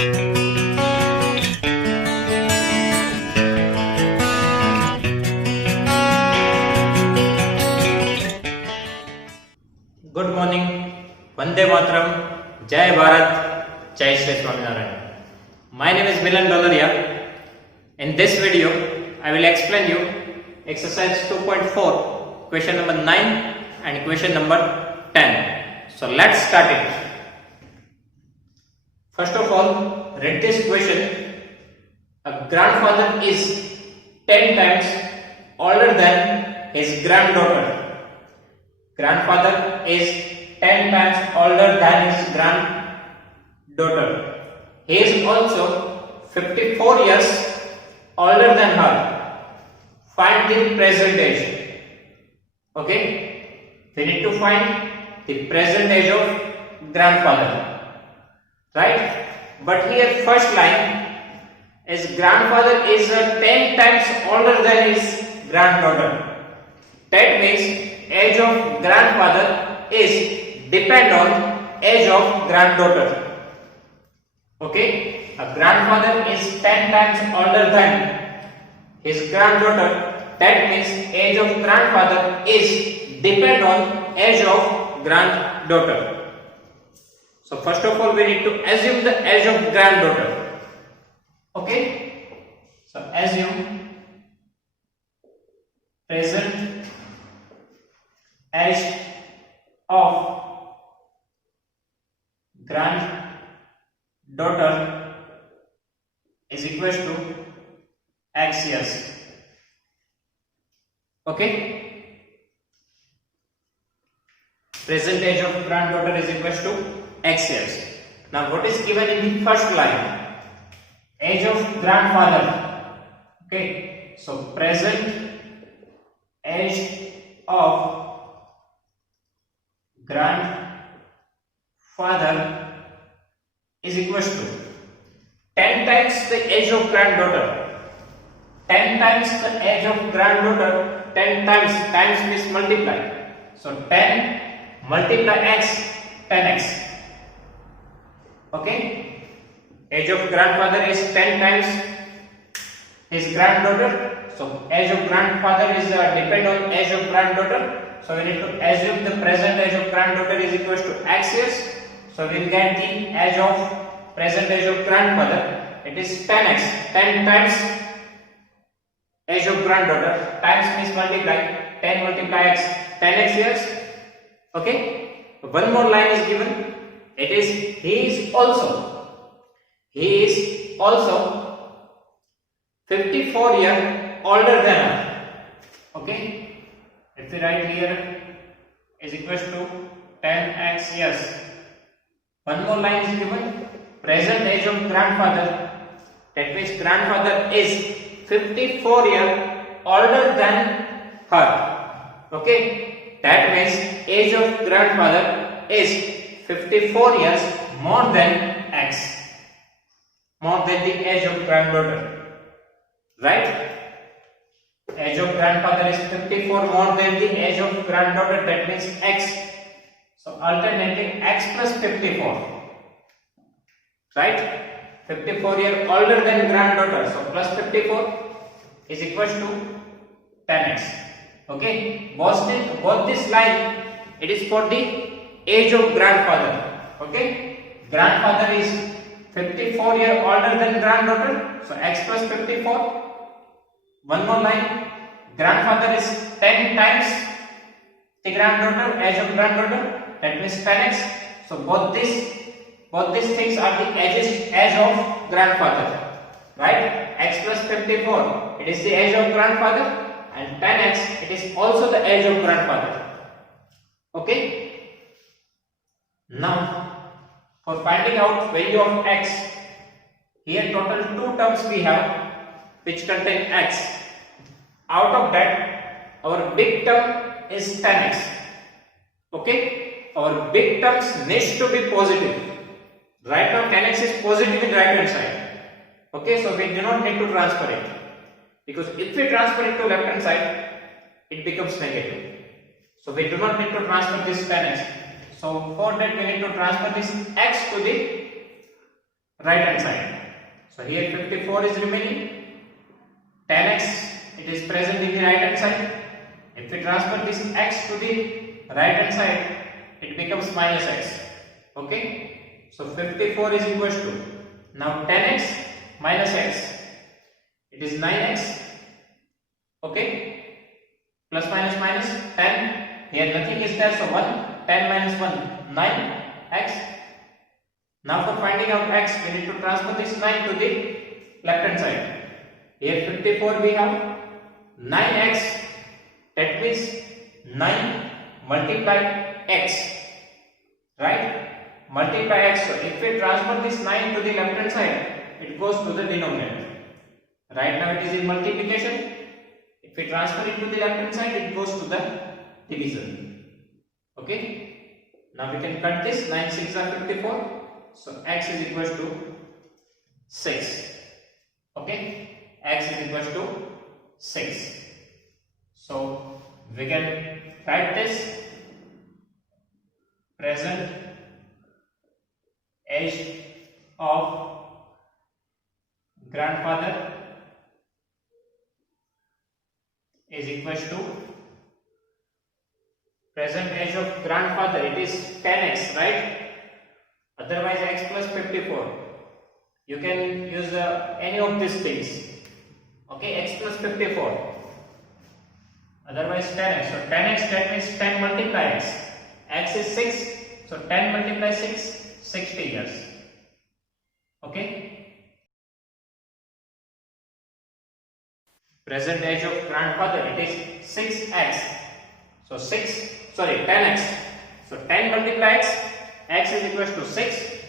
Good morning, Vande Mataram, Jai Bharat, Jai Shri Swaminarayan. My name is Milan Dolaria. In this video, I will explain you exercise 2.4, question number 9 and question number 10. So let's start it. First of all, read this question. A grandfather is 10 times older than his granddaughter. Grandfather is 10 times older than his granddaughter. He is also 54 years older than her. Find the present age. Okay? We need to find the present age of grandfather. Right? But here first line is grandfather is 10 times older than his granddaughter. That means age of grandfather is depend on age of granddaughter. Okay? A grandfather is 10 times older than his granddaughter. That means age of grandfather is depend on age of granddaughter. So first of all we need to assume the age of granddaughter. Okay? So assume present age of granddaughter is equal to x years. Okay? Present age of granddaughter is equal to x years. Now what is given in the first line? Age of grandfather. Okay? So present age of grandfather is equal to 10 times the age of granddaughter. 10 times the age of granddaughter, 10 times means multiply. So 10 multiply x, 10x. Okay? Age of grandfather is 10 times his granddaughter. So age of grandfather is depend on age of granddaughter. So we need to assume the present age of granddaughter is equal to x years. So we will get the age of present age of grandfather. It is 10x. 10 times age of granddaughter. Times means multiply. 10 multiply x. 10x years. Okay. One more line is given. It is he is also 54 years older than her. Okay. If we write here is equal to 10x years. One more line is given. Present age of grandfather. That means grandfather is 54 years older than her. Okay. That means age of grandfather is 54 years more than x. More than the age of granddaughter. Right? Age of grandfather is 54 more than the age of granddaughter, that means x. So alternating x plus 54. Right? 54 years older than granddaughter. So plus 54 is equal to 10x. Okay? Both this line it is for the age of grandfather. Okay? Grandfather is 54 years older than granddaughter. So x plus 54. One more line. Grandfather is 10 times the granddaughter, age of granddaughter. That means 10x. So both these things are the age of grandfather. Right? X plus 54. It is the age of grandfather, and 10x. It is also the age of grandfather. Okay. Now, for finding out value of x, here total 2 terms we have which contain x. Out of that, our big term is 10x. Okay? Our big terms needs to be positive. Right now 10x is positive in right hand side. Okay, so we do not need to transfer it. Because if we transfer it to left hand side, it becomes negative. So we do not need to transfer this 10x. So for that we need to transfer this x to the right hand side. So here 54 is remaining. 10x it is present in the right hand side. If we transfer this x to the right hand side, it becomes minus x. Okay. So 54 is equals to, now 10x minus x, it is 9x. Okay. Plus minus minus 10. Here nothing is there, so 1. 10 minus 1, 9x. Now for finding out x, we need to transfer this 9 to the left hand side. Here 54 we have 9x, that means 9 multiply x, right? Multiply x. So if we transfer this 9 to the left hand side, it goes to the denominator. Right now it is in multiplication. If we transfer it to the left hand side, it goes to the division. Okay. Now we can cut this. 9 6 are 54. So x is equal to 6. Okay. X is equal to 6. So we can write this: present age of grandfather is equal to present age of grandfather, it is 10x, right? Otherwise x plus 54. You can use any of these things. Okay, x plus 54. Otherwise 10x. So 10x, that means 10 multiply x. X is 6. So 10 multiply 6, 60 years. Okay. Present age of grandfather, it is 6x. So 10x. So 10 multiply x is equal to 6.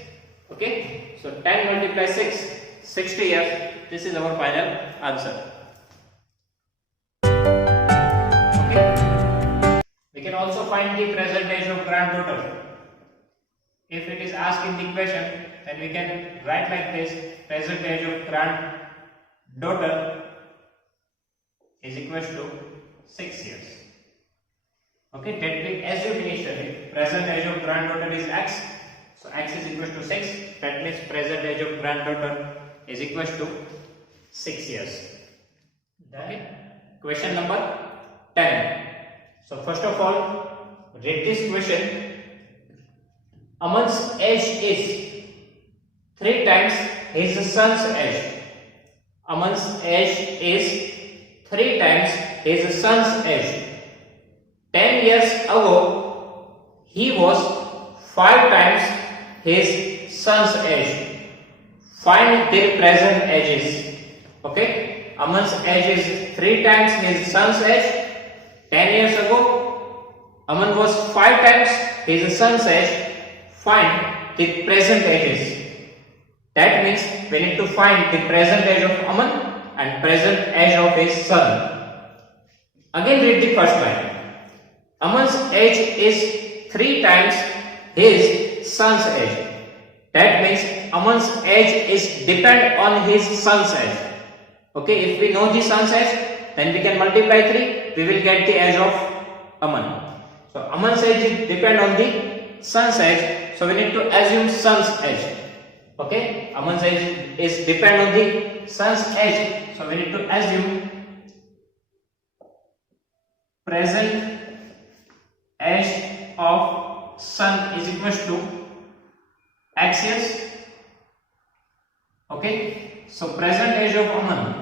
Okay. So 10 multiply 6, 60 years. This is our final answer. Okay. We can also find the present age of granddaughter. If it is asked in the question, then we can write like this: present age of granddaughter is equal to 6 years. Okay, that we assume initially present age of granddaughter is x, so x is equal to 6. That means present age of granddaughter is equal to 6 years. Okay. Question number 10. So first of all, read this question. Aman's age is 3 times his son's age. Aman's age is 3 times his son's age. 10 years ago, he was 5 times his son's age. Find their present ages. Okay? Aman's age is 3 times his son's age. 10 years ago, Aman was 5 times his son's age. Find the present ages. That means we need to find the present age of Aman and present age of his son. Again read the first line. Aman's age is 3 times his son's age. That means Aman's age is depend on his son's age. Okay, if we know the son's age, then we can multiply 3. We will get the age of Aman. So Aman's age is depend on the son's age. So we need to assume son's age. Okay, Aman's age is depend on the son's age. So we need to assume present age of son is equal to x years. Okay, so present age of Aman,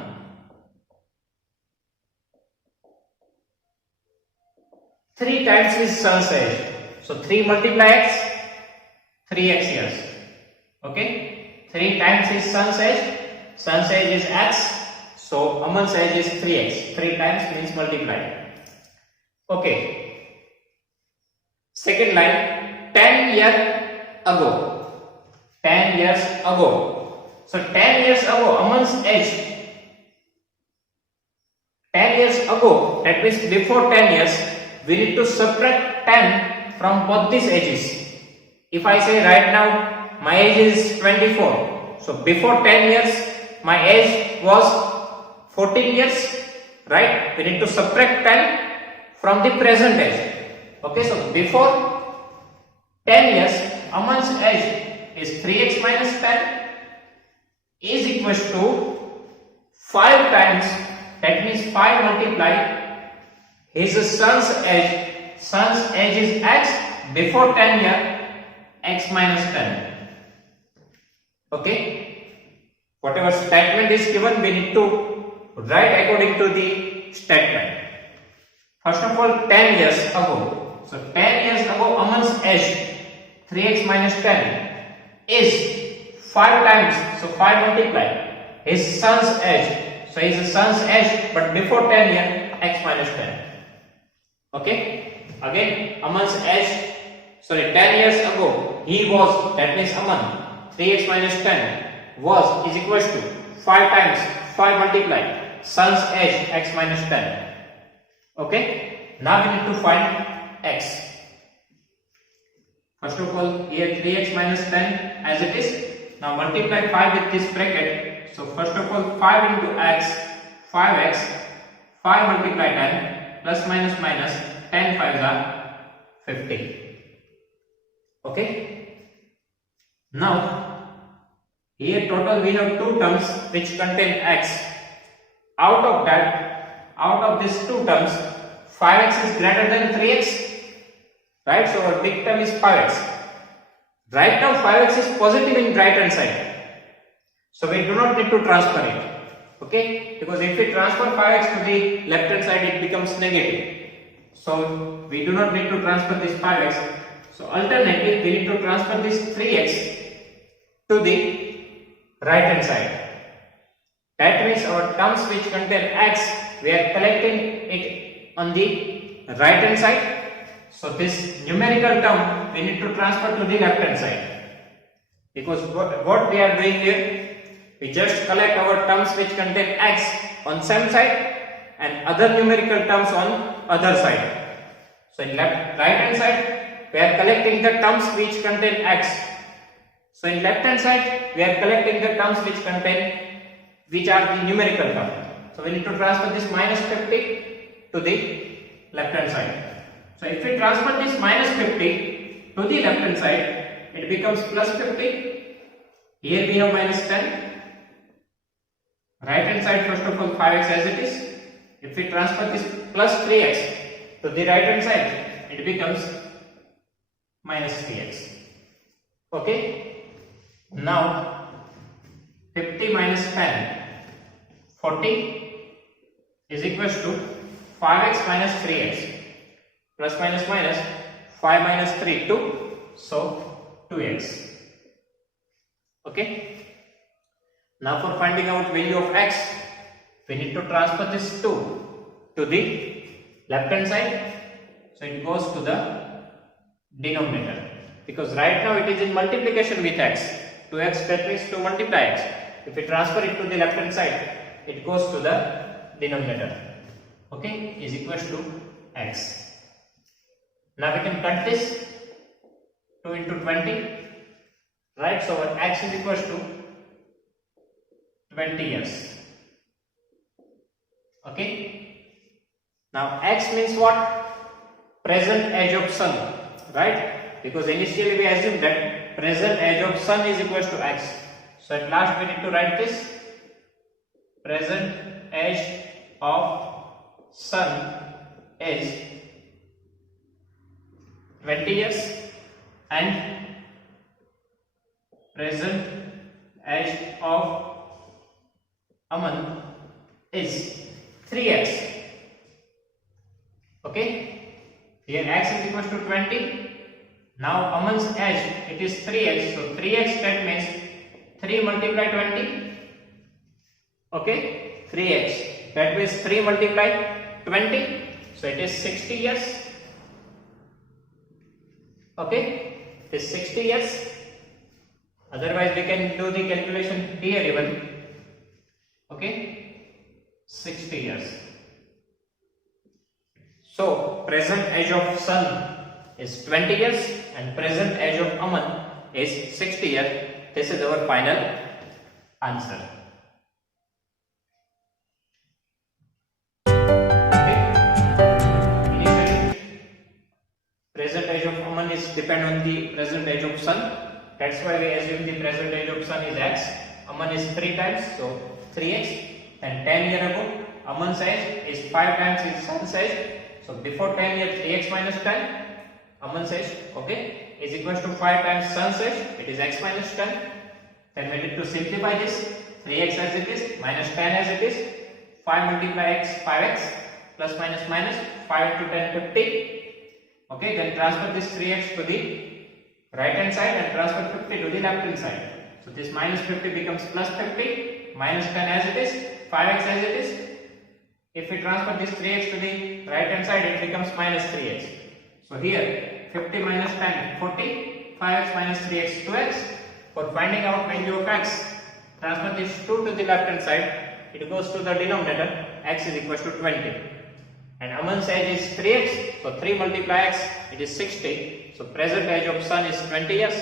three times his son's age. So 3 multiply x, 3x years. Okay, 3 times his son's age. Son's age is x. So Aman's age is 3x. 3 times means multiply. Okay. Second line, 10 years ago. 10 years ago. So 10 years ago, Aman's age. 10 years ago, that means before 10 years, we need to subtract 10 from both these ages. If I say right now, my age is 24. So before 10 years, my age was 14 years. Right? We need to subtract 10 from the present age. Okay, so before 10 years, Aman's age is 3x minus 10. is equals to 5 times, that means 5 multiply his son's age. Son's age is x, before 10 year, x minus 10. Okay? Whatever statement is given, we need to write according to the statement. First of all, 10 years ago. So 10 years ago, Aman's age, 3x minus 10, is 5 times, so 5 multiply his son's age. So his son's age, but before 10 year, x minus 10. Okay? Again, Aman's age, 10 years ago, he was, that means Aman, 3x minus 10 was, is equals to 5 times 5 multiply son's age, x minus 10. Okay? Now we need to find x. First of all, here 3x minus 10 as it is. Now multiply 5 with this bracket. So first of all, 5 into x, 5x, 5 multiply 10, plus minus minus, 10 5s are 50. Okay? Now, here total we have two terms which contain x. Out of that, out of these two terms, 5x is greater than 3x. Right? So our big term is 5x. Right now 5x is positive in right hand side. So we do not need to transfer it. Okay? Because if we transfer 5x to the left hand side, it becomes negative. So we do not need to transfer this 5x. So alternately, we need to transfer this 3x to the right hand side. That means our terms which contain x, we are collecting it on the right hand side. So this numerical term we need to transfer to the left hand side. Because what we are doing here, we just collect our terms which contain x on same side and other numerical terms on other side. So in right hand side, we are collecting the terms which contain x. So in left hand side, we are collecting the terms which are the numerical term. So we need to transfer this minus 50 to the left hand side. So if we transfer this minus 50 to the left hand side, it becomes plus 50. Here we have minus 10. Right hand side, first of all, 5x as it is. If we transfer this plus 3x to the right hand side, it becomes minus 3x. Okay? Now, 50 minus 10, 40 is equals to 5x minus 3x. Plus minus minus, 5 minus 3, 2. So, 2x. Okay? Now for finding out value of x, we need to transfer this 2 to the left hand side. So it goes to the denominator. Because right now it is in multiplication with x. 2x, that means to multiply x. If we transfer it to the left hand side, it goes to the denominator. Okay, is equals to x. Now we can cut this 2 into 20. Right, so our x is equals to 20 years. Okay. Now x means what? Present age of son. Right? Because initially we assumed that present age of son is equals to x. So at last we need to write this. Present age of son is 20 years and present age of Aman is 3x. Okay? Here x is equals to 20. Now Aman's age, it is 3x. So 3x, that means 3 multiply 20. Okay? 3x. That means 3 multiply 20. So it is 60 years. Okay? It is 60 years. Otherwise we can do the calculation here even. Okay? 60 years. So present age of son is 20 years and present age of Aman is 60 years. This is our final answer. Okay? Initially, present age of Aman is depend on the present age of son. That's why we assume the present age of son is x. Aman is 3 times, so 3x. Then 10 years ago, Aman's age is 5 times his son's age. So before 10 years, 3x minus 10, Aman's age, okay, is equals to 5 times son's age, it is x minus 10. Then we need to simplify this, 3x as it is, minus 10 as it is, 5 multiply x, 5x, plus minus minus, 5 into 10, 50. Okay, then transfer this 3x to the right hand side and transfer 50 to the left hand side. So this minus 50 becomes plus 50, minus 10 as it is, 5x as it is. If we transfer this 3x to the right hand side, it becomes minus 3x. So here 50 minus 10, 40, 5x minus 3x, 2x. For finding out value of x, transfer this 2 to the left hand side, it goes to the denominator, x is equal to 20. And Aman's age is 3x, so 3 multiply x, it is 60. So present age of son is 20 years,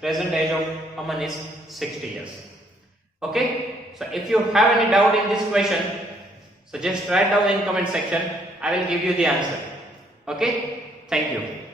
present age of Aman is 60 years. Okay, so if you have any doubt in this question, so just write down in comment section, I will give you the answer. Okay, thank you.